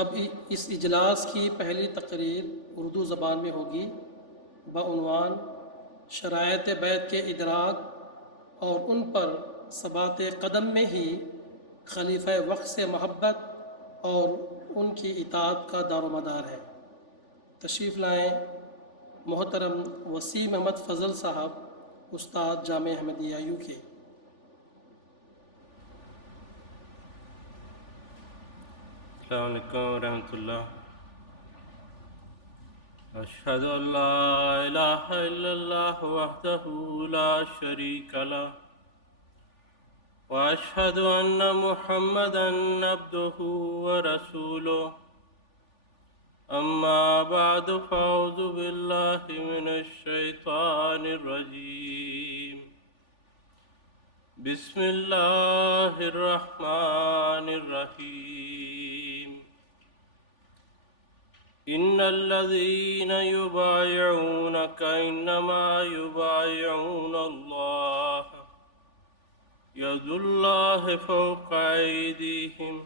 اب اس اجلاس کی پہلی تقریر اردو زبان میں ہوگی بعنوان شرائط بیعت کے ادراک اور ان پر ثبات قدم میں ہی خلیفہ وقت سے محبت اور ان کی اطاعت کا دار و مدار ہے۔ تشریف لائیں محترم وسیم احمد فضل صاحب، استاد جامعہ احمدیہ UK۔ السلام علیکم ورحمۃ اللہ۔ اشہد ان لا الہ الا اللہ وحدہ لا شریک لہ واشہد ان محمدا عبدہ ورسولہ، اما بعد فاعوذ باللہ من الشیطان الرجیم، بسم اللہ الرحمن الرحیم۔ ان الذین یبایعونک انما یبایعون اللہ، ید اللہ فوق ایدیہم،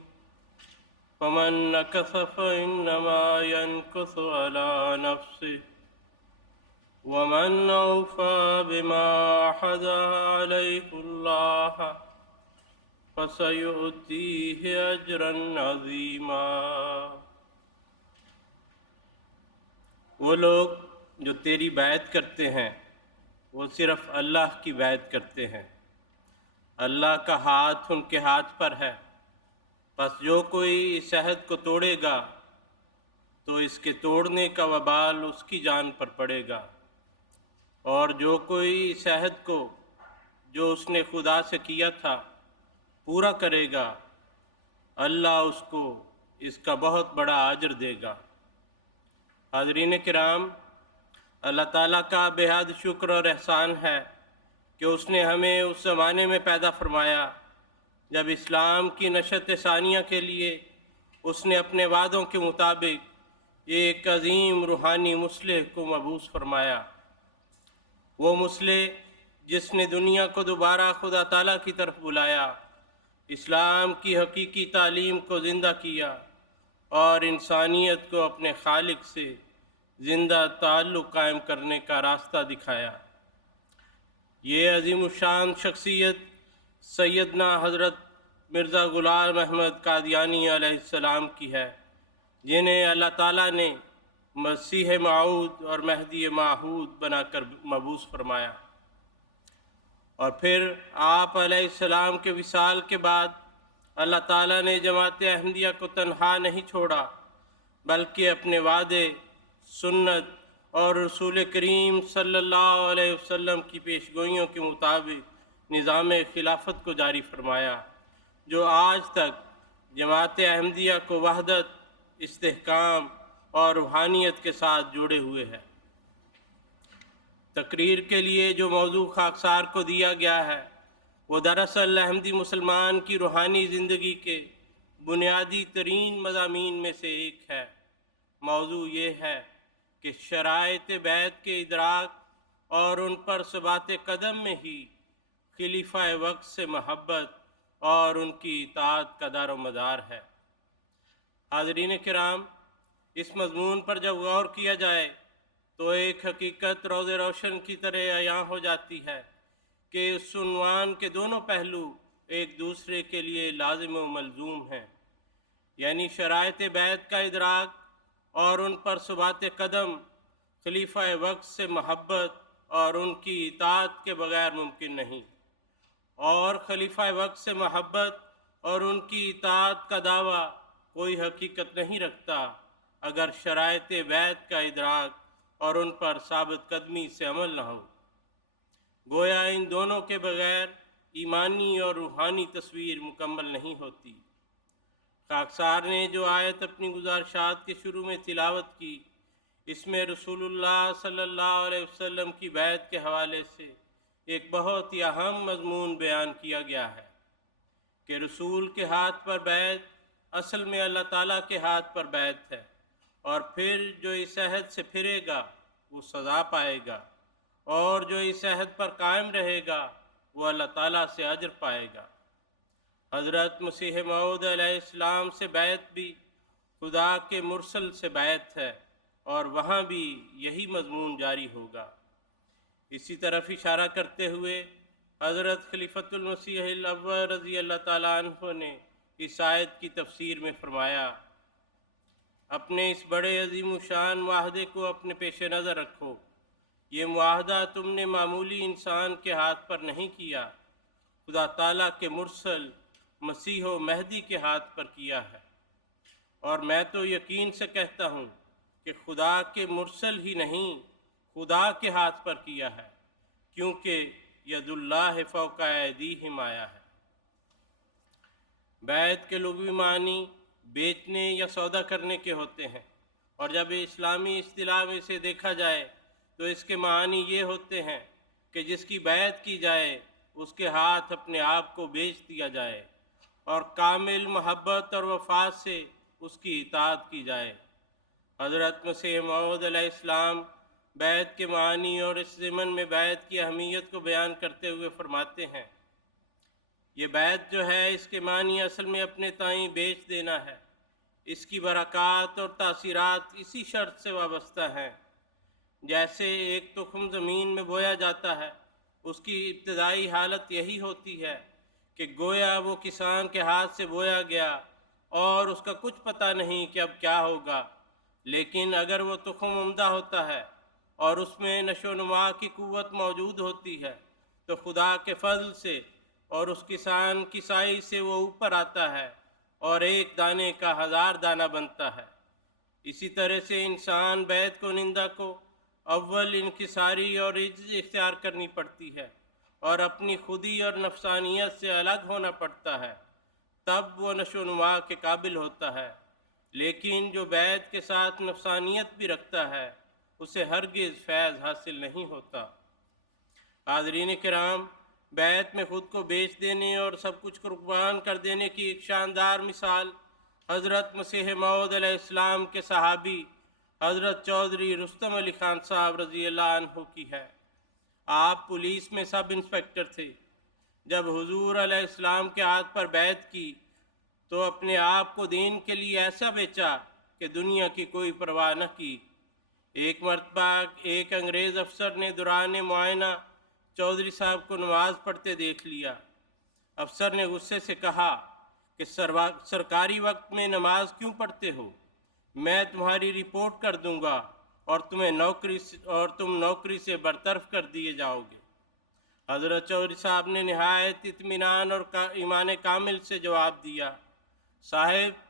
فمن نکث فانما ینکث علی نفسہ، ومن اوفی بما عہد علیہ اللہ فسیؤتیہ اجرا عظیما۔ وہ لوگ جو تیری بیعت کرتے ہیں وہ صرف اللہ کی بیعت کرتے ہیں، اللہ کا ہاتھ ان کے ہاتھ پر ہے، پس جو کوئی اس عہد کو توڑے گا تو اس کے توڑنے کا وبال اس کی جان پر پڑے گا، اور جو کوئی اس عہد کو جو اس نے خدا سے کیا تھا پورا کرے گا، اللہ اس کو اس کا بہت بڑا اجر دے گا۔ حاضرین کرام، اللہ تعالیٰ کا بے حد شکر اور احسان ہے کہ اس نے ہمیں اس زمانے میں پیدا فرمایا جب اسلام کی نشت ثانیہ کے لیے اس نے اپنے وعدوں کے مطابق ایک عظیم روحانی مصلح کو مبعوث فرمایا۔ وہ مصلح جس نے دنیا کو دوبارہ خدا تعالیٰ کی طرف بلایا، اسلام کی حقیقی تعلیم کو زندہ کیا اور انسانیت کو اپنے خالق سے زندہ تعلق قائم کرنے کا راستہ دکھایا۔ یہ عظیم الشان شخصیت سیدنا حضرت مرزا غلام احمد قادیانی علیہ السلام کی ہے، جنہیں اللہ تعالیٰ نے مسیح موعود اور مہدی موعود بنا کر مبعوث فرمایا، اور پھر آپ علیہ السلام کے وصال کے بعد اللہ تعالیٰ نے جماعت احمدیہ کو تنہا نہیں چھوڑا، بلکہ اپنے وعدے، سنت اور رسول کریم صلی اللہ علیہ وسلم کی پیشگوئیوں کے مطابق نظام خلافت کو جاری فرمایا، جو آج تک جماعت احمدیہ کو وحدت، استحکام اور روحانیت کے ساتھ جوڑے ہوئے ہے۔ تقریر کے لیے جو موضوع خاکسار کو دیا گیا ہے وہ دراصل احمدی مسلمان کی روحانی زندگی کے بنیادی ترین مضامین میں سے ایک ہے۔ موضوع یہ ہے کہ شرائط بیعت کے ادراک اور ان پر ثبات قدم میں ہی خلیفہ وقت سے محبت اور ان کی اطاعت کا دار و مدار ہے۔ حاضرین کرام، اس مضمون پر جب غور کیا جائے تو ایک حقیقت روز روشن کی طرح عیاں ہو جاتی ہے کہ اس عنوان کے دونوں پہلو ایک دوسرے کے لیے لازم و ملزوم ہیں، یعنی شرائط بیعت کا ادراک اور ان پر ثبات قدم خلیفہ وقت سے محبت اور ان کی اطاعت کے بغیر ممکن نہیں، اور خلیفہ وقت سے محبت اور ان کی اطاعت کا دعویٰ کوئی حقیقت نہیں رکھتا اگر شرائط بیعت کا ادراک اور ان پر ثابت قدمی سے عمل نہ ہو۔ گویا ان دونوں کے بغیر ایمانی اور روحانی تصویر مکمل نہیں ہوتی۔ خاکسار نے جو آیت اپنی گزارشات کے شروع میں تلاوت کی، اس میں رسول اللہ صلی اللہ علیہ وسلم کی بیعت کے حوالے سے ایک بہت ہی اہم مضمون بیان کیا گیا ہے کہ رسول کے ہاتھ پر بیعت اصل میں اللہ تعالیٰ کے ہاتھ پر بیعت ہے، اور پھر جو اس عہد سے پھرے گا وہ سزا پائے گا، اور جو اس عہد پر قائم رہے گا وہ اللہ تعالیٰ سے اجر پائے گا۔ حضرت مسیح موعود علیہ السلام سے بیعت بھی خدا کے مرسل سے بیعت ہے اور وہاں بھی یہی مضمون جاری ہوگا۔ اسی طرف اشارہ کرتے ہوئے حضرت خلیفۃ المسیح الاول رضی اللہ تعالیٰ عنہ نے اس آیت کی تفسیر میں فرمایا، اپنے اس بڑے عظیم و شان معاہدے کو اپنے پیش نظر رکھو۔ یہ معاہدہ تم نے معمولی انسان کے ہاتھ پر نہیں کیا، خدا تعالیٰ کے مرسل مسیح و مہدی کے ہاتھ پر کیا ہے۔ اور میں تو یقین سے کہتا ہوں کہ خدا کے مرسل ہی نہیں، خدا کے ہاتھ پر کیا ہے، کیونکہ ید اللہ فوق ایدیہم آیا ہے۔ بیعت کے لغوی معنی بیچنے یا سودا کرنے کے ہوتے ہیں، اور جب اسلامی اصطلاح میں اسے دیکھا جائے تو اس کے معنی یہ ہوتے ہیں کہ جس کی بیعت کی جائے اس کے ہاتھ اپنے آپ کو بیچ دیا جائے اور کامل محبت اور وفا سے اس کی اطاعت کی جائے۔ حضرت مسیح موعود علیہ السلام بیعت کے معنی اور اس ضمن میں بیعت کی اہمیت کو بیان کرتے ہوئے فرماتے ہیں، یہ بیعت جو ہے اس کے معنی اصل میں اپنے تئیں بیچ دینا ہے۔ اس کی برکات اور تاثیرات اسی شرط سے وابستہ ہیں، جیسے ایک تخم زمین میں بویا جاتا ہے، اس کی ابتدائی حالت یہی ہوتی ہے کہ گویا وہ کسان کے ہاتھ سے بویا گیا اور اس کا کچھ پتہ نہیں کہ اب کیا ہوگا، لیکن اگر وہ تخم عمدہ ہوتا ہے اور اس میں نشو و نما کی قوت موجود ہوتی ہے تو خدا کے فضل سے اور اس کسان کی سائی سے وہ اوپر آتا ہے اور ایک دانے کا 1000 دانہ بنتا ہے۔ اسی طرح سے انسان بیعت کنندہ کو اول انکساری اور عجز اختیار کرنی پڑتی ہے اور اپنی خودی اور نفسانیت سے الگ ہونا پڑتا ہے، تب وہ نشو و نما کے قابل ہوتا ہے۔ لیکن جو بیعت کے ساتھ نفسانیت بھی رکھتا ہے اسے ہرگز فیض حاصل نہیں ہوتا۔ حاضرین کرام، بیعت میں خود کو بیچ دینے اور سب کچھ قربان کر دینے کی ایک شاندار مثال حضرت مسیح موعود علیہ السلام کے صحابی حضرت چودھری رستم علی خان صاحب رضی اللہ عنہ کی ہے۔ آپ پولیس میں سب انسپکٹر تھے۔ جب حضور علیہ السلام کے ہاتھ پر بیعت کی تو اپنے آپ کو دین کے لیے ایسا بیچا کہ دنیا کی کوئی پرواہ نہ کی۔ ایک مرتبہ ایک انگریز افسر نے دوران معائنہ چودھری صاحب کو نماز پڑھتے دیکھ لیا۔ افسر نے غصے سے کہا کہ سرکاری وقت میں نماز کیوں پڑھتے ہو؟ میں تمہاری رپورٹ کر دوں گا اور تم نوکری سے برطرف کر دیے جاؤ گے۔ حضرت چودھری صاحب نے نہایت اطمینان اور ایمان کامل سے جواب دیا، صاحب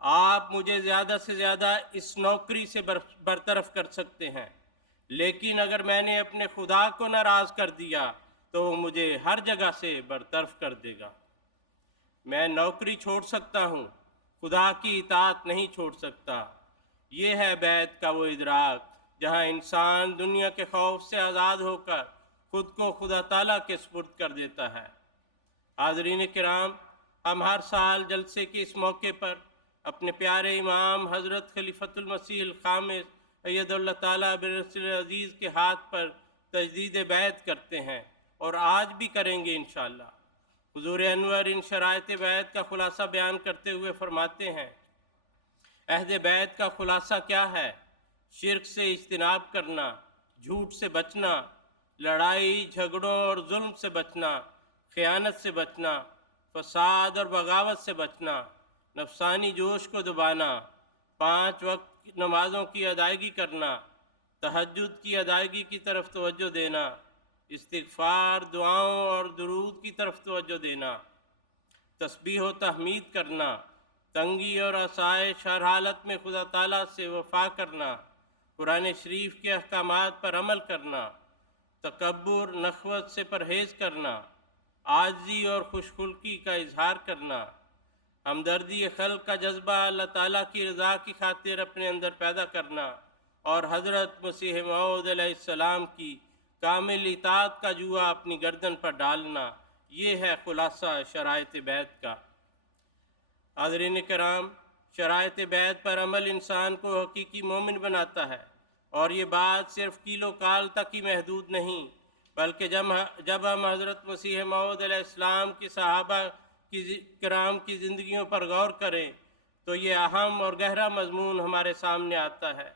آپ مجھے زیادہ سے زیادہ اس نوکری سے برطرف کر سکتے ہیں، لیکن اگر میں نے اپنے خدا کو ناراض کر دیا تو وہ مجھے ہر جگہ سے برطرف کر دے گا۔ میں نوکری چھوڑ سکتا ہوں، خدا کی اطاعت نہیں چھوڑ سکتا۔ یہ ہے بیعت کا وہ ادراک جہاں انسان دنیا کے خوف سے آزاد ہو کر خود کو خدا تعالیٰ کے سپرد کر دیتا ہے۔ حاضرین کرام، ہم ہر سال جلسے کے اس موقع پر اپنے پیارے امام حضرت خلیفۃ المسیح الخامس اید اللہ تعالیٰ برسول عزیز کے ہاتھ پر تجدید بیعت کرتے ہیں اور آج بھی کریں گے انشاءاللہ۔ حضور انور ان شرائط بیعت کا خلاصہ بیان کرتے ہوئے فرماتے ہیں، عہد بیعت کا خلاصہ کیا ہے؟ شرک سے اجتناب کرنا، جھوٹ سے بچنا، لڑائی جھگڑوں اور ظلم سے بچنا، خیانت سے بچنا، فساد اور بغاوت سے بچنا، نفسانی جوش کو دبانا، 5 وقت نمازوں کی ادائیگی کرنا، تہجد کی ادائیگی کی طرف توجہ دینا، استغفار، دعاؤں اور درود کی طرف توجہ دینا، تسبیح و تحمید کرنا، تنگی اور آسائش ہر حالت میں خدا تعالیٰ سے وفا کرنا، قرآن شریف کے احکامات پر عمل کرنا، تکبر، نخوت سے پرہیز کرنا، عاجزی اور خوش خلقی کا اظہار کرنا، ہمدردی خلق کا جذبہ اللہ تعالیٰ کی رضا کی خاطر اپنے اندر پیدا کرنا اور حضرت مسیح موعود علیہ السلام کی کامل اطاعت کا جوا اپنی گردن پر ڈالنا، یہ ہے خلاصہ شرائط بیعت کا۔ حاضرین کرام، شرائط بیعت پر عمل انسان کو حقیقی مومن بناتا ہے، اور یہ بات صرف کیلو کال تک ہی محدود نہیں، بلکہ جب ہم حضرت مسیح موعود علیہ السلام کی صحابہ کرام کی زندگیوں پر غور کریں تو یہ اہم اور گہرا مضمون ہمارے سامنے آتا ہے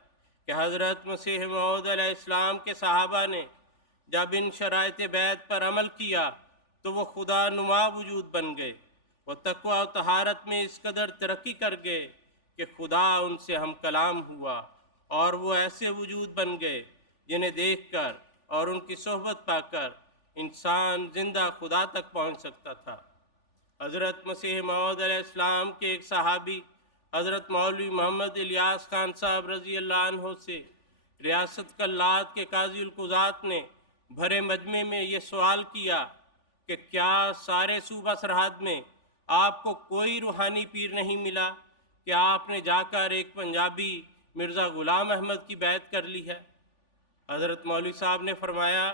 کہ حضرت مسیح موعود علیہ السلام کے صحابہ نے جب ان شرائط بیعت پر عمل کیا تو وہ خدا نما وجود بن گئے، وہ تقوی و طہارت میں اس قدر ترقی کر گئے کہ خدا ان سے ہم کلام ہوا، اور وہ ایسے وجود بن گئے جنہیں دیکھ کر اور ان کی صحبت پا کر انسان زندہ خدا تک پہنچ سکتا تھا۔ حضرت مسیح موعود علیہ السلام کے ایک صحابی حضرت مولوی محمد الیاس خان صاحب رضی اللہ عنہ سے ریاست کلات کے قاضی القضات نے بھرے مجمع میں یہ سوال کیا کہ کیا سارے صوبہ سرحد میں آپ کو کوئی روحانی پیر نہیں ملا کہ آپ نے جا کر ایک پنجابی مرزا غلام احمد کی بیعت کر لی ہے؟ حضرت مولوی صاحب نے فرمایا،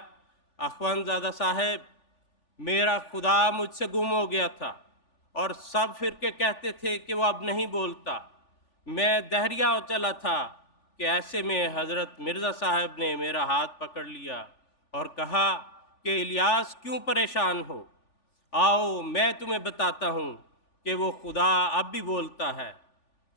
اخوان زادہ صاحب، میرا خدا مجھ سے گم ہو گیا تھا اور سب فرقے کہتے تھے کہ وہ اب نہیں بولتا۔ میں دہریا ہو چلا تھا کہ ایسے میں حضرت مرزا صاحب نے میرا ہاتھ پکڑ لیا اور کہا کہ الیاس کیوں پریشان ہو، آؤ میں تمہیں بتاتا ہوں کہ وہ خدا اب بھی بولتا ہے۔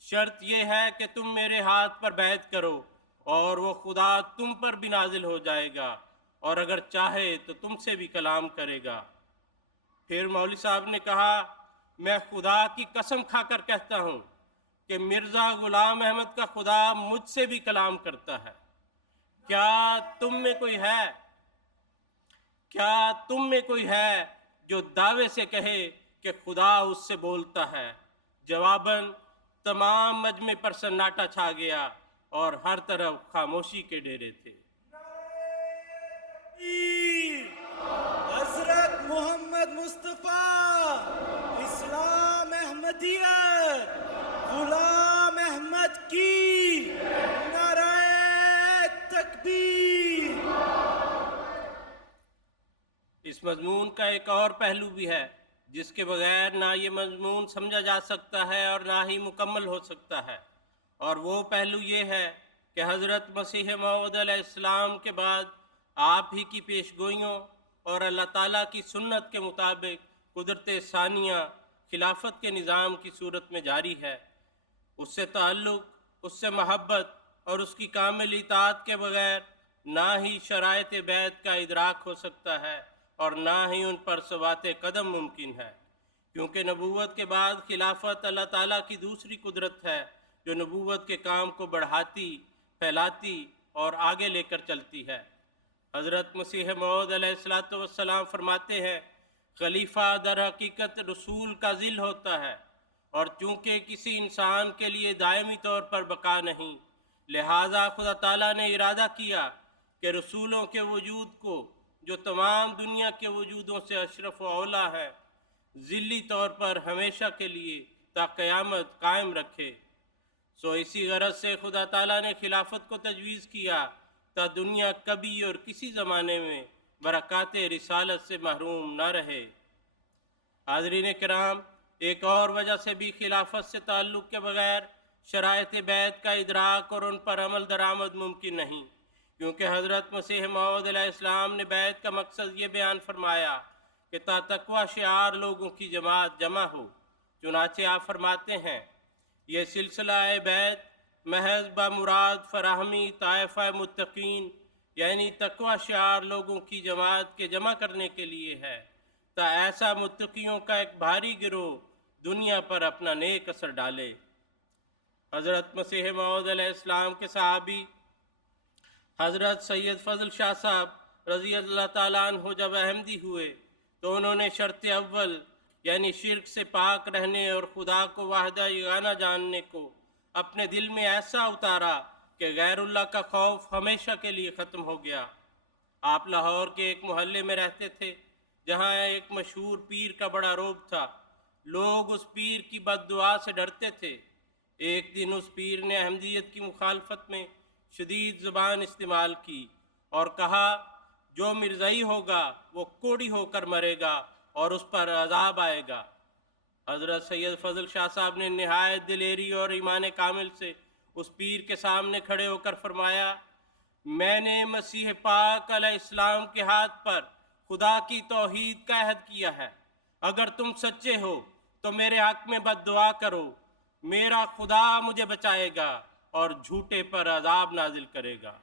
شرط یہ ہے کہ تم میرے ہاتھ پر بیعت کرو اور وہ خدا تم پر بھی نازل ہو جائے گا، اور اگر چاہے تو تم سے بھی کلام کرے گا۔ پھر مولوی صاحب نے کہا، میں خدا کی قسم کھا کر کہتا ہوں کہ مرزا غلام احمد کا خدا مجھ سے بھی کلام کرتا ہے۔ کیا تم میں کوئی ہے جو دعوے سے کہے کہ خدا اس سے بولتا ہے؟ جواباً تمام مجمع پر سناٹا چھا گیا اور ہر طرف خاموشی کے ڈیرے تھے۔ حضرت محمد مصطفیٰ، اسلام احمدیت، غلام احمد کی نعرہ تکبیر۔ اس مضمون کا ایک اور پہلو بھی ہے جس کے بغیر نہ یہ مضمون سمجھا جا سکتا ہے اور نہ ہی مکمل ہو سکتا ہے، اور وہ پہلو یہ ہے کہ حضرت مسیح موعود علیہ السلام کے بعد آپ ہی کی پیش گوئیوں اور اللہ تعالیٰ کی سنت کے مطابق قدرت ثانیہ خلافت کے نظام کی صورت میں جاری ہے۔ اس سے تعلق، اس سے محبت اور اس کی کامل اطاعت کے بغیر نہ ہی شرائط بیعت کا ادراک ہو سکتا ہے اور نہ ہی ان پر ثبات قدم ممکن ہے، کیونکہ نبوت کے بعد خلافت اللہ تعالیٰ کی دوسری قدرت ہے جو نبوت کے کام کو بڑھاتی، پھیلاتی اور آگے لے کر چلتی ہے۔ حضرت مسیح موعود علیہ السلام فرماتے ہیں، خلیفہ در حقیقت رسول کا ذل ہوتا ہے، اور چونکہ کسی انسان کے لیے دائمی طور پر بقا نہیں، لہٰذا خدا تعالیٰ نے ارادہ کیا کہ رسولوں کے وجود کو، جو تمام دنیا کے وجودوں سے اشرف و اولیٰ ہے، ذلی طور پر ہمیشہ کے لیے تا قیامت قائم رکھے۔ سو اسی غرض سے خدا تعالیٰ نے خلافت کو تجویز کیا تا دنیا کبھی اور کسی زمانے میں برکات رسالت سے محروم نہ رہے۔ حاضرین کرام، ایک اور وجہ سے بھی خلافت سے تعلق کے بغیر شرائط بیعت کا ادراک اور ان پر عمل درآمد ممکن نہیں، کیونکہ حضرت مسیح موعود علیہ السلام نے بیعت کا مقصد یہ بیان فرمایا کہ تا تقوی شعار لوگوں کی جماعت جمع ہو۔ چنانچہ آپ فرماتے ہیں، یہ سلسلہ بیعت محض بمراد فراہمی طائفہ متقین یعنی تقوی شعار لوگوں کی جماعت کے جمع کرنے کے لیے ہے، تا ایسا متقیوں کا ایک بھاری گروہ دنیا پر اپنا نیک اثر ڈالے۔ حضرت مسیح موعود علیہ السلام کے صحابی حضرت سید فضل شاہ صاحب رضی اللہ تعالیٰ عنہ جب احمدی ہوئے تو انہوں نے شرط اول یعنی شرک سے پاک رہنے اور خدا کو وحدہ یگانہ جاننے کو اپنے دل میں ایسا اتارا کہ غیر اللہ کا خوف ہمیشہ کے لیے ختم ہو گیا۔ آپ لاہور کے ایک محلے میں رہتے تھے جہاں ایک مشہور پیر کا بڑا روب تھا۔ لوگ اس پیر کی بد دعا سے ڈرتے تھے۔ ایک دن اس پیر نے احمدیت کی مخالفت میں شدید زبان استعمال کی اور کہا، جو مرزائی ہوگا وہ کوڑی ہو کر مرے گا اور اس پر عذاب آئے گا۔ حضرت سید فضل شاہ صاحب نے نہایت دلیری اور ایمان کامل سے اس پیر کے سامنے کھڑے ہو کر فرمایا، میں نے مسیح پاک علیہ السلام کے ہاتھ پر خدا کی توحید کا عہد کیا ہے، اگر تم سچے ہو تو میرے حق میں بد دعا کرو، میرا خدا مجھے بچائے گا اور جھوٹے پر عذاب نازل کرے گا۔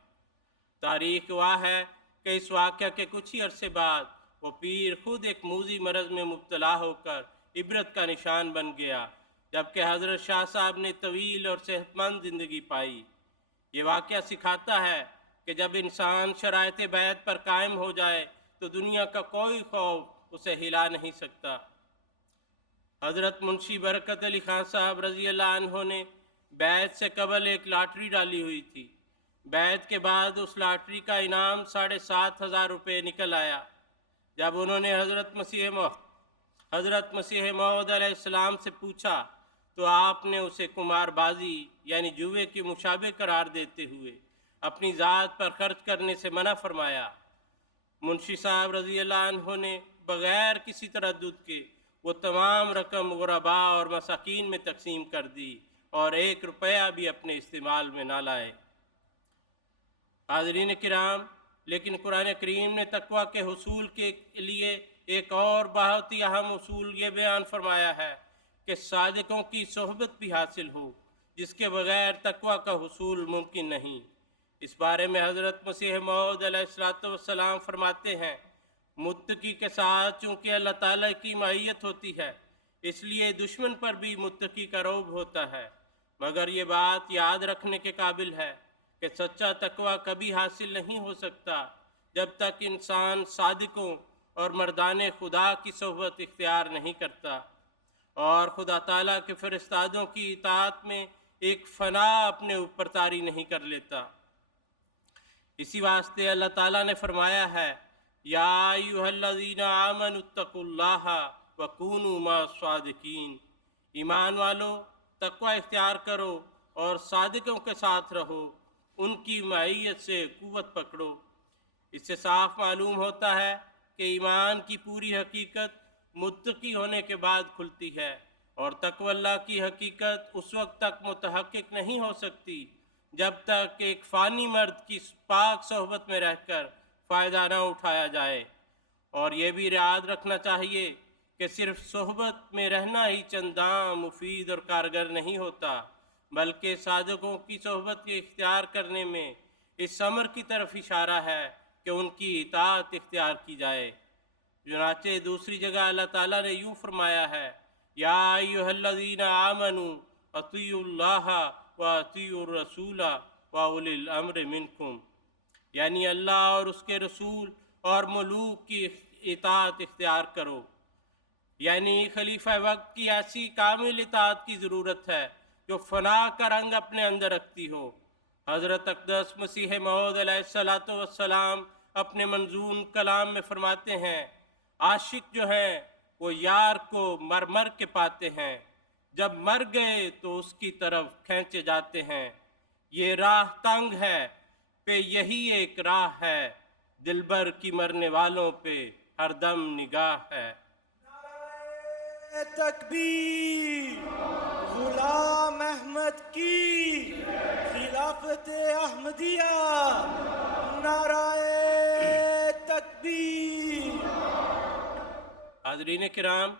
تاریخ گواہ ہے کہ اس واقعہ کے کچھ ہی عرصے بعد وہ پیر خود ایک موذی مرض میں مبتلا ہو کر عبرت کا نشان بن گیا، جبکہ حضرت شاہ صاحب نے طویل اور صحت مند زندگی پائی۔ یہ واقعہ سکھاتا ہے کہ جب انسان شرائط بیعت پر قائم ہو جائے تو دنیا کا کوئی خوف اسے ہلا نہیں سکتا۔ حضرت منشی برکت علی خان صاحب رضی اللہ عنہ نے بیعت سے قبل ایک لاٹری ڈالی ہوئی تھی۔ بیعت کے بعد اس لاٹری کا انعام 7,500 روپے نکل آیا۔ جب انہوں نے حضرت مسیح موعود علیہ السلام سے پوچھا تو آپ نے اسے قمار بازی یعنی جوئے کی مشابہ قرار دیتے ہوئے اپنی ذات پر خرچ کرنے سے منع فرمایا۔ منشی صاحب رضی اللہ عنہ نے بغیر کسی تردد کے وہ تمام رقم غرباء اور مساکین میں تقسیم کر دی اور 1 روپیہ بھی اپنے استعمال میں نہ لائے۔ حاضرین کرام، لیکن قرآن کریم نے تقویٰ کے حصول کے لیے ایک اور بہت ہی اہم اصول یہ بیان فرمایا ہے کہ صادقوں کی صحبت بھی حاصل ہو، جس کے بغیر تقویٰ کا حصول ممکن نہیں۔ اس بارے میں حضرت مسیح موعود علیہ السلام فرماتے ہیں، متقی کے ساتھ چونکہ اللہ تعالیٰ کی معیت ہوتی ہے، اس لیے دشمن پر بھی متقی کا رعب ہوتا ہے، مگر یہ بات یاد رکھنے کے قابل ہے کہ سچا تقویٰ کبھی حاصل نہیں ہو سکتا جب تک انسان صادقوں اور مردان خدا کی صحبت اختیار نہیں کرتا اور خدا تعالیٰ کے فرستادوں کی اطاعت میں ایک فنا اپنے اوپر طاری نہیں کر لیتا۔ اسی واسطے اللہ تعالیٰ نے فرمایا ہے، یا ایھا الذین آمنوا اتقوا اللہ وکونوا مع الصادقین، ایمان والو تقوی اختیار کرو اور صادقوں کے ساتھ رہو، ان کی معیت سے قوت پکڑو۔ اس سے صاف معلوم ہوتا ہے کہ ایمان کی پوری حقیقت متقی ہونے کے بعد کھلتی ہے، اور تقوی اللہ کی حقیقت اس وقت تک متحقق نہیں ہو سکتی جب تک ایک فانی مرد کی پاک صحبت میں رہ کر فائدہ نہ اٹھایا جائے۔ اور یہ بھی یاد رکھنا چاہیے کہ صرف صحبت میں رہنا ہی چنداں مفید اور کارگر نہیں ہوتا، بلکہ صادقوں کی صحبت کے اختیار کرنے میں اس امر کی طرف اشارہ ہے کہ ان کی اطاعت اختیار کی جائے۔ چنانچہ دوسری جگہ اللہ تعالیٰ نے یوں فرمایا ہے، یا ایھا الذین آمنوا اطیعوا اللہ واطیعوا الرسول واولی الامر منکم، یعنی اللہ اور اس کے رسول اور ملوک کی اطاعت اختیار کرو، یعنی خلیفہ وقت کی ایسی کامل اطاعت کی ضرورت ہے جو فنا کا رنگ اپنے اندر رکھتی ہو۔ حضرت اقدس مسیح موعود علیہ السلام اپنے منظوم کلام میں فرماتے ہیں، عاشق جو ہیں وہ یار کو مر مر کے پاتے ہیں، جب مر گئے تو اس کی طرف کھینچے جاتے ہیں، یہ راہ تنگ ہے پہ یہی ایک راہ ہے، دلبر کی مرنے والوں پہ ہر دم نگاہ ہے۔ نعرہ تکبیر، غلام احمد کی خلافت احمدیہ، نعرہ تکبیر۔ حاضرین کرام،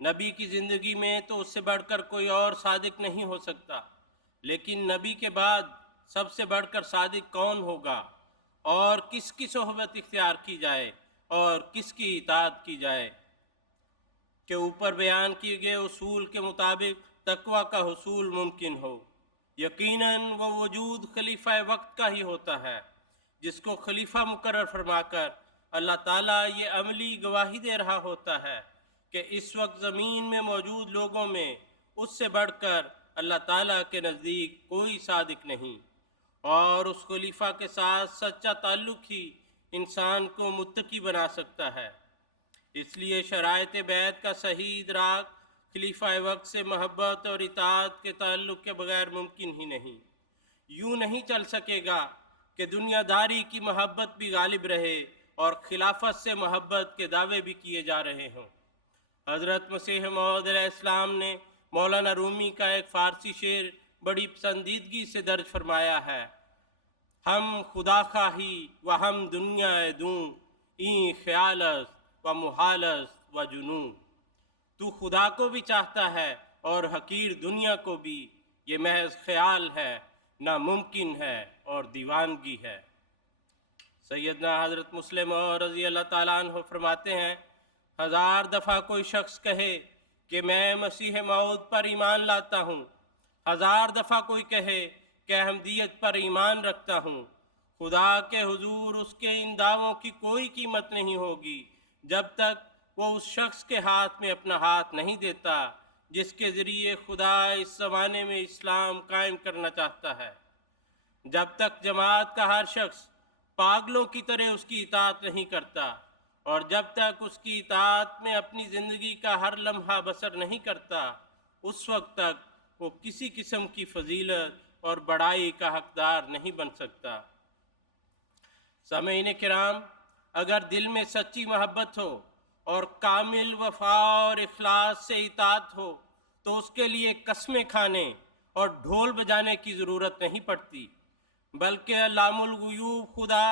نبی کی زندگی میں تو اس سے بڑھ کر کوئی اور صادق نہیں ہو سکتا، لیکن نبی کے بعد سب سے بڑھ کر صادق کون ہوگا اور کس کی صحبت اختیار کی جائے اور کس کی اطاعت کی جائے؟ کہ اوپر بیان کیے گئے اصول کے مطابق تقویٰ کا حصول ممکن ہو۔ یقیناً وہ وجود خلیفہ وقت کا ہی ہوتا ہے، جس کو خلیفہ مقرر فرما کر اللہ تعالیٰ یہ عملی گواہی دے رہا ہوتا ہے کہ اس وقت زمین میں موجود لوگوں میں اس سے بڑھ کر اللہ تعالیٰ کے نزدیک کوئی صادق نہیں، اور اس خلیفہ کے ساتھ سچا تعلق ہی انسان کو متقی بنا سکتا ہے۔ اس لیے شرائط بیعت کا صحیح ادراک خلیفہ وقت سے محبت اور اطاعت کے تعلق کے بغیر ممکن ہی نہیں۔ یوں نہیں چل سکے گا کہ دنیا داری کی محبت بھی غالب رہے اور خلافت سے محبت کے دعوے بھی کیے جا رہے ہوں۔ حضرت مسیح موعود علیہ السلام نے مولانا رومی کا ایک فارسی شعر بڑی پسندیدگی سے درج فرمایا ہے، ہم خدا خواہی و ہم دنیا دوں، این خیالست و محالست و جنون۔ تو خدا کو بھی چاہتا ہے اور حقیر دنیا کو بھی یہ محض خیال ہے، ناممکن ہے اور دیوانگی ہے۔ سیدنا حضرت مسلم رضی اللہ تعالیٰ عنہ فرماتے ہیں، 1000 دفعہ کوئی شخص کہے کہ میں مسیح موعود پر ایمان لاتا ہوں، 1000 دفعہ کوئی کہے کہ احمدیت پر ایمان رکھتا ہوں، خدا کے حضور اس کے ان دعووں کی کوئی قیمت نہیں ہوگی جب تک وہ اس شخص کے ہاتھ میں اپنا ہاتھ نہیں دیتا جس کے ذریعے خدا اس زمانے میں اسلام قائم کرنا چاہتا ہے۔ جب تک جماعت کا ہر شخص پاگلوں کی طرح اس کی اطاعت نہیں کرتا، اور جب تک اس کی اطاعت میں اپنی زندگی کا ہر لمحہ بسر نہیں کرتا، اس وقت تک وہ کسی قسم کی فضیلت اور بڑائی کا حقدار نہیں بن سکتا۔ سامعین کرام، اگر دل میں سچی محبت ہو اور کامل وفا اور اخلاص سے اطاعت ہو تو اس کے لیے قسمیں کھانے اور ڈھول بجانے کی ضرورت نہیں پڑتی، بلکہ علام الغیوب خدا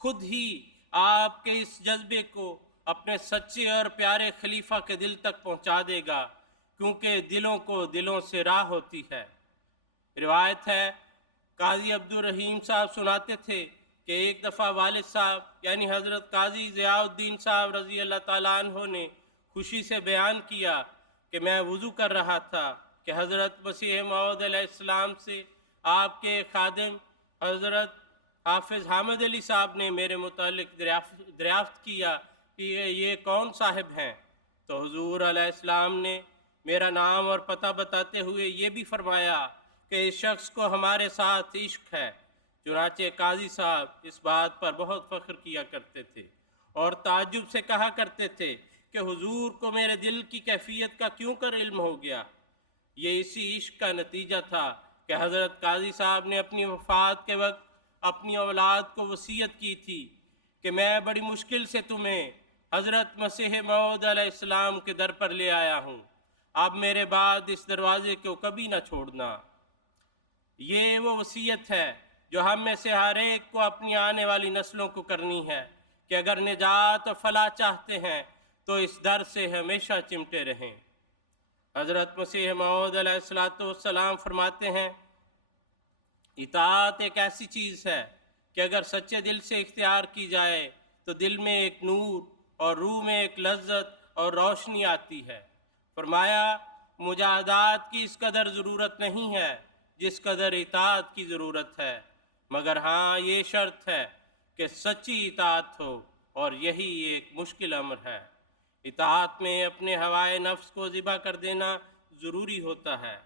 خود ہی آپ کے اس جذبے کو اپنے سچے اور پیارے خلیفہ کے دل تک پہنچا دے گا، کیونکہ دلوں کو دلوں سے راہ ہوتی ہے۔ روایت ہے، قاضی عبدالرحیم صاحب سناتے تھے کہ ایک دفعہ والد صاحب یعنی حضرت قاضی ضیاء الدین صاحب رضی اللہ تعالیٰ عنہ نے خوشی سے بیان کیا کہ میں وضو کر رہا تھا کہ حضرت مسیح موعود علیہ السلام سے آپ کے خادم حضرت حافظ حامد علی صاحب نے میرے متعلق دریافت کیا کہ یہ کون صاحب ہیں، تو حضور علیہ السلام نے میرا نام اور پتہ بتاتے ہوئے یہ بھی فرمایا کہ اس شخص کو ہمارے ساتھ عشق ہے۔ چنانچہ قاضی صاحب اس بات پر بہت فخر کیا کرتے تھے اور تعجب سے کہا کرتے تھے کہ حضور کو میرے دل کی کیفیت کا کیوں کر علم ہو گیا۔ یہ اسی عشق کا نتیجہ تھا کہ حضرت قاضی صاحب نے اپنی وفات کے وقت اپنی اولاد کو وصیت کی تھی کہ میں بڑی مشکل سے تمہیں حضرت مسیح موعود علیہ السلام کے در پر لے آیا ہوں، اب میرے بعد اس دروازے کو کبھی نہ چھوڑنا۔ یہ وہ وصیت ہے جو ہم میں سے ہر ایک کو اپنی آنے والی نسلوں کو کرنی ہے کہ اگر نجات و فلاح چاہتے ہیں تو اس در سے ہمیشہ چمٹے رہیں۔ حضرت مسیح موعود علیہ السلام فرماتے ہیں، اطاعت ایک ایسی چیز ہے کہ اگر سچے دل سے اختیار کی جائے تو دل میں ایک نور اور روح میں ایک لذت اور روشنی آتی ہے۔ فرمایا، مجاہدات کی اس قدر ضرورت نہیں ہے جس قدر اطاعت کی ضرورت ہے، مگر ہاں یہ شرط ہے کہ سچی اطاعت ہو، اور یہی ایک مشکل امر ہے۔ اطاعت میں اپنے ہوائے نفس کو ذبح کر دینا ضروری ہوتا ہے۔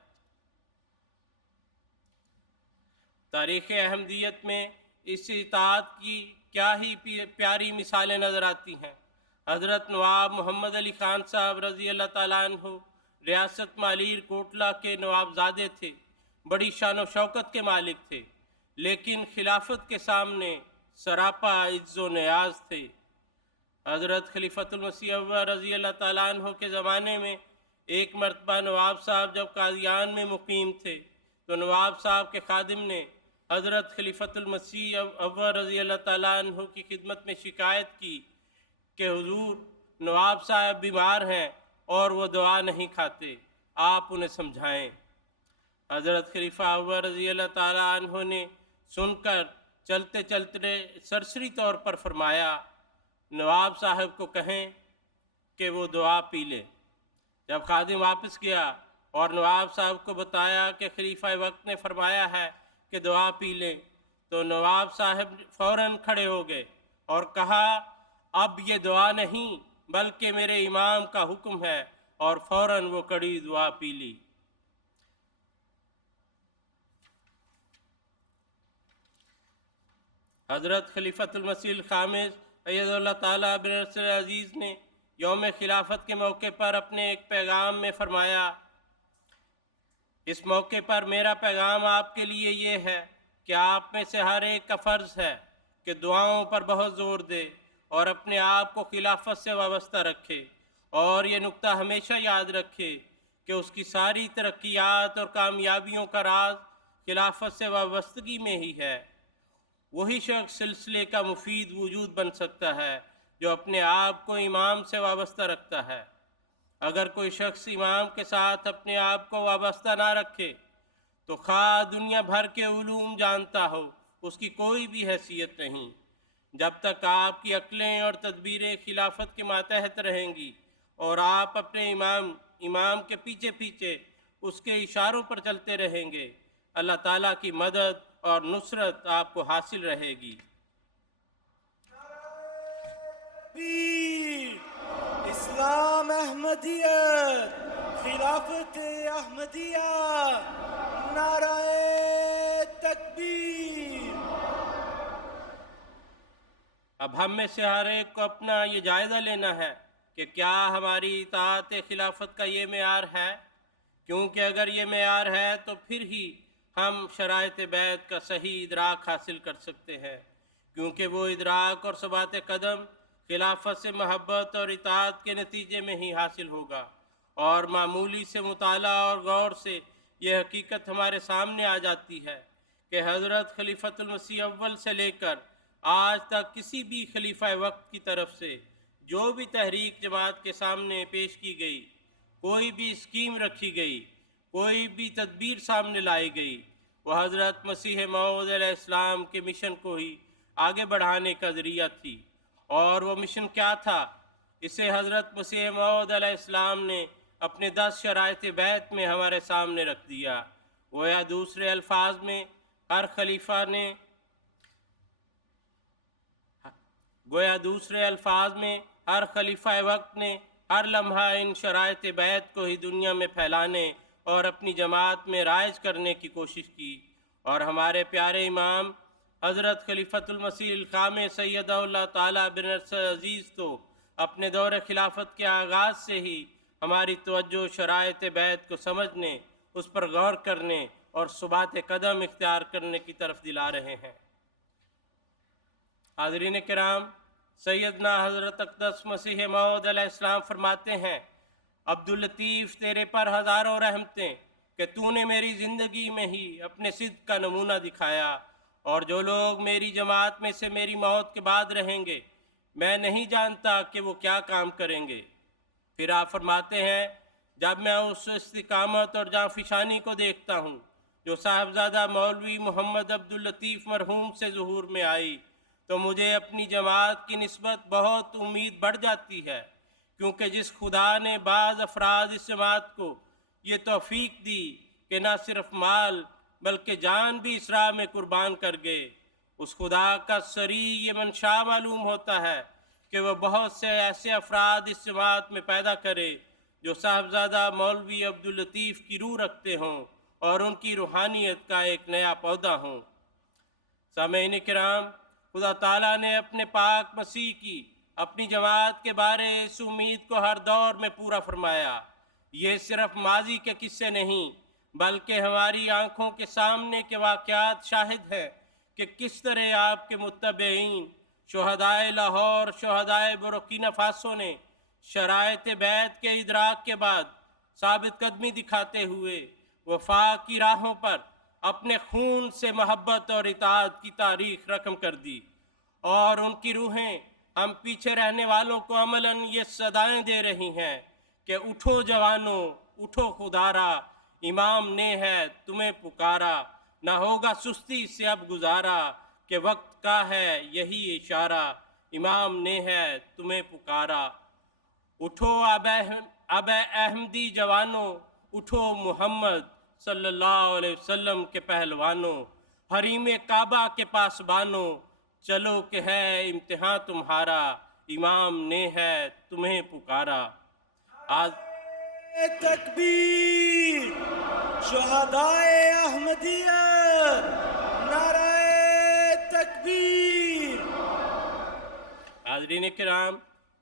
تاریخ احمدیت میں اس اطاعت کی کیا ہی پیاری مثالیں نظر آتی ہیں۔ حضرت نواب محمد علی خان صاحب رضی اللہ تعالیٰ عنہ ریاست مالیر کوٹلہ کے نوابزادے تھے، بڑی شان و شوکت کے مالک تھے، لیکن خلافت کے سامنے سراپا عز و نیاز تھے۔ حضرت خلیفۃ المسیح اول رضی اللہ تعالیٰ عنہ کے زمانے میں ایک مرتبہ نواب صاحب جب قادیان میں مقیم تھے تو نواب صاحب کے خادم نے حضرت خلیفۃ المسیح اول رضی اللہ تعالیٰ عنہ کی خدمت میں شکایت کی کہ حضور، نواب صاحب بیمار ہیں اور وہ دعا نہیں کھاتے، آپ انہیں سمجھائیں۔ حضرت خلیفہ اول رضی اللہ تعالیٰ عنہ نے سن کر چلتے چلتے سرسری طور پر فرمایا، نواب صاحب کو کہیں کہ وہ دعا پی لے۔ جب خادم واپس گیا اور نواب صاحب کو بتایا کہ خلیفہ وقت نے فرمایا ہے کہ دعا پی لیں، تو نواب صاحب فوراً کھڑے ہو گئے اور کہا، اب یہ دعا نہیں بلکہ میرے امام کا حکم ہے، اور فوراً وہ کڑی دعا پی لی۔ حضرت خلیفۃ المسیح الخامس اید اللہ تعالیٰ بنصر عزیز نے یوم خلافت کے موقع پر اپنے ایک پیغام میں فرمایا، اس موقع پر میرا پیغام آپ کے لیے یہ ہے کہ آپ میں سے ہر ایک کا فرض ہے کہ دعاؤں پر بہت زور دے اور اپنے آپ کو خلافت سے وابستہ رکھے، اور یہ نقطہ ہمیشہ یاد رکھے کہ اس کی ساری ترقیات اور کامیابیوں کا راز خلافت سے وابستگی میں ہی ہے۔ وہی شخص سلسلے کا مفید وجود بن سکتا ہے جو اپنے آپ کو امام سے وابستہ رکھتا ہے۔ اگر کوئی شخص امام کے ساتھ اپنے آپ کو وابستہ نہ رکھے تو خواہ دنیا بھر کے علوم جانتا ہو، اس کی کوئی بھی حیثیت نہیں۔ جب تک آپ کی عقلیں اور تدبیریں خلافت کے ماتحت رہیں گی اور آپ اپنے امام کے پیچھے پیچھے اس کے اشاروں پر چلتے رہیں گے، اللہ تعالیٰ کی مدد اور نصرت آپ کو حاصل رہے گی۔ تکبیر! اسلام احمدیت، خلافت احمدیہ، نعرہ تکبیر! اب ہم میں سے ہر ایک کو اپنا یہ جائزہ لینا ہے کہ کیا ہماری اطاعت خلافت کا یہ معیار ہے، کیونکہ اگر یہ معیار ہے تو پھر ہی ہم شرائط بیعت کا صحیح ادراک حاصل کر سکتے ہیں، کیونکہ وہ ادراک اور ثبات قدم خلافت سے محبت اور اطاعت کے نتیجے میں ہی حاصل ہوگا، اور معمولی سے مطالعہ اور غور سے یہ حقیقت ہمارے سامنے آ جاتی ہے کہ حضرت خلیفۃ المسیح اول سے لے کر آج تک کسی بھی خلیفہ وقت کی طرف سے جو بھی تحریک جماعت کے سامنے پیش کی گئی، کوئی بھی اسکیم رکھی گئی، کوئی بھی تدبیر سامنے لائی گئی، وہ حضرت مسیح موعود علیہ السلام کے مشن کو ہی آگے بڑھانے کا ذریعہ تھی۔ اور وہ مشن کیا تھا؟ اسے حضرت مسیح موعود علیہ السلام نے اپنے 10 شرائط بیعت میں ہمارے سامنے رکھ دیا۔ گویا دوسرے الفاظ میں ہر خلیفہ وقت نے ہر لمحہ ان شرائط بیعت کو ہی دنیا میں پھیلانے اور اپنی جماعت میں رائج کرنے کی کوشش کی، اور ہمارے پیارے امام حضرت خلیفۃ المسیح الخام سیدہ اللہ تعالیٰ بن عزیز تو اپنے دور خلافت کے آغاز سے ہی ہماری توجہ شرائط بیعت کو سمجھنے، اس پر غور کرنے اور ثبات قدم اختیار کرنے کی طرف دلا رہے ہیں۔ حاضرین کرام، سیدنا حضرت اقدس مسیح موعود علیہ السلام فرماتے ہیں، عبداللطیف تیرے پر ہزاروں رحمتیں کہ تو نے میری زندگی میں ہی اپنے صدق کا نمونہ دکھایا، اور جو لوگ میری جماعت میں سے میری موت کے بعد رہیں گے، میں نہیں جانتا کہ وہ کیا کام کریں گے۔ پھر آپ فرماتے ہیں، جب میں اس استقامت اور جانفشانی کو دیکھتا ہوں جو صاحبزادہ مولوی محمد عبداللطیف مرحوم سے ظہور میں آئی، تو مجھے اپنی جماعت کی نسبت بہت امید بڑھ جاتی ہے، کیونکہ جس خدا نے بعض افراد اس جماعت کو یہ توفیق دی کہ نہ صرف مال بلکہ جان بھی اس راہ میں قربان کر گئے، اس خدا کا صریح یہ منشا معلوم ہوتا ہے کہ وہ بہت سے ایسے افراد اس جماعت میں پیدا کرے جو صاحبزادہ مولوی عبداللطیف کی روح رکھتے ہوں اور ان کی روحانیت کا ایک نیا پودا ہوں۔ سامعین کرام، خدا تعالیٰ نے اپنے پاک مسیح کی اپنی جماعت کے بارے اس امید کو ہر دور میں پورا فرمایا۔ یہ صرف ماضی کے قصے نہیں بلکہ ہماری آنکھوں کے سامنے کے واقعات شاہد ہیں کہ کس طرح آپ کے متبعین شہدائے لاہور، شہدائے برکینا فاسو نے شرائط بیعت کے ادراک کے بعد ثابت قدمی دکھاتے ہوئے وفا کی راہوں پر اپنے خون سے محبت اور اطاعت کی تاریخ رقم کر دی، اور ان کی روحیں ہم پیچھے رہنے والوں کو عملاً یہ صدائیں دے رہی ہیں کہ اٹھو جوانوں، اٹھو خدارا، امام نے ہے تمہیں پکارا، نہ ہوگا سستی سے اب گزارا، کہ وقت کا ہے یہی اشارہ، امام نے ہے تمہیں پکارا۔ اٹھو اب احمدی جوانوں، اٹھو محمد صلی اللہ علیہ وسلم کے پہلوانوں، حریم کعبہ کے پاسبانوں، چلو کہ ہے امتحان تمہارا، امام نے ہے تمہیں پکارا۔ تکبیر! شہدائے احمدیت، نعرہ تکبیر! حاضرین کرام،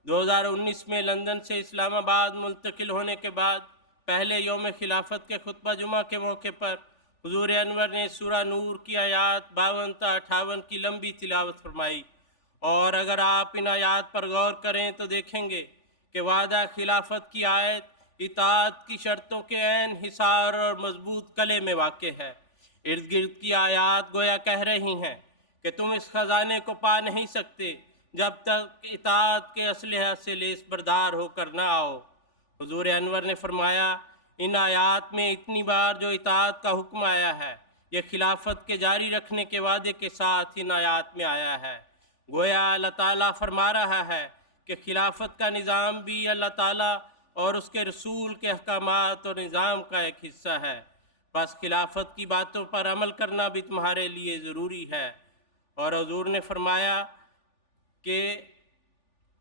2019 میں لندن سے اسلام آباد منتقل ہونے کے بعد پہلے یوم خلافت کے خطبہ جمعہ کے موقع پر حضور انور نے سورہ نور کی آیات 52 تا 58 کی لمبی تلاوت فرمائی، اور اگر آپ ان آیات پر غور کریں تو دیکھیں گے کہ وعدہ خلافت کی آیت اطاعت کی شرطوں کے عین حصار اور مضبوط قلعے میں واقع ہے۔ ارد گرد کی آیات گویا کہہ رہی ہیں کہ تم اس خزانے کو پا نہیں سکتے جب تک اطاعت کے اسلحہ سے لیس بردار ہو کر نہ آؤ۔ حضور انور نے فرمایا ان آیات میں اتنی بار جو اطاعت کا حکم آیا ہے یہ خلافت کے جاری رکھنے کے وعدے کے ساتھ ان آیات میں آیا ہے۔ گویا اللہ تعالیٰ فرما رہا ہے کہ خلافت کا نظام بھی اللہ تعالیٰ اور اس کے رسول کے احکامات اور نظام کا ایک حصہ ہے، بس خلافت کی باتوں پر عمل کرنا بھی تمہارے لیے ضروری ہے۔ اور حضور نے فرمایا کہ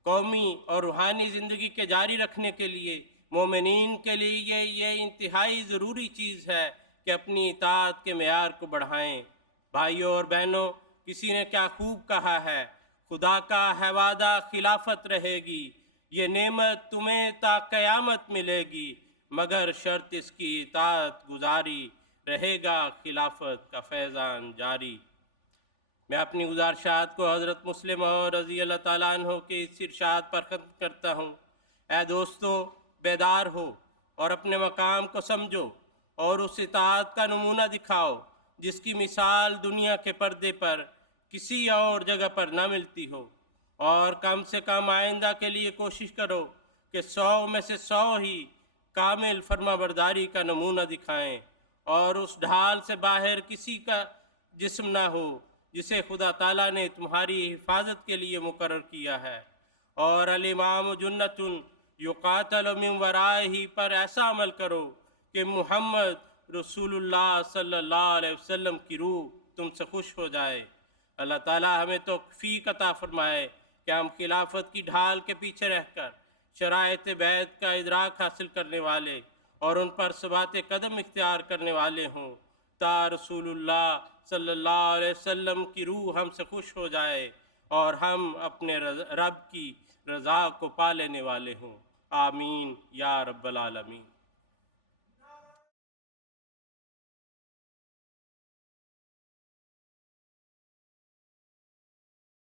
قومی اور روحانی زندگی کے جاری رکھنے کے لیے مومنین کے لیے یہ انتہائی ضروری چیز ہے کہ اپنی اطاعت کے معیار کو بڑھائیں۔ بھائیوں اور بہنوں، کسی نے کیا خوب کہا ہے، خدا کا ہے وعدہ خلافت رہے گی، یہ نعمت تمہیں تا قیامت ملے گی، مگر شرط اس کی اطاعت گزاری، رہے گا خلافت کا فیضان جاری۔ میں اپنی گزارشات کو حضرت مسلم اور رضی اللہ تعالیٰ عنہ کے اس ارشاد پر ختم کرتا ہوں۔ اے دوستو، بیدار ہو اور اپنے مقام کو سمجھو اور اس اطاعت کا نمونہ دکھاؤ جس کی مثال دنیا کے پردے پر کسی اور جگہ پر نہ ملتی ہو، اور کم سے کم آئندہ کے لیے کوشش کرو کہ 100 میں سے 100 ہی کامل فرما برداری کا نمونہ دکھائیں، اور اس ڈھال سے باہر کسی کا جسم نہ ہو جسے خدا تعالیٰ نے تمہاری حفاظت کے لیے مقرر کیا ہے۔ اور الامام جنۃ یقاتل من ورائہ پر ایسا عمل کرو کہ محمد رسول اللہ صلی اللہ علیہ وسلم کی روح تم سے خوش ہو جائے۔ اللہ تعالیٰ ہمیں توفیق عطا فرمائے کہ ہم خلافت کی ڈھال کے پیچھے رہ کر شرائط بیعت کا ادراک حاصل کرنے والے اور ان پر ثبات قدم اختیار کرنے والے ہوں، تا رسول اللہ صلی اللہ علیہ وسلم کی روح ہم سے خوش ہو جائے اور ہم اپنے رب کی رضا کو پا لینے والے ہوں۔ آمین یا رب العالمین۔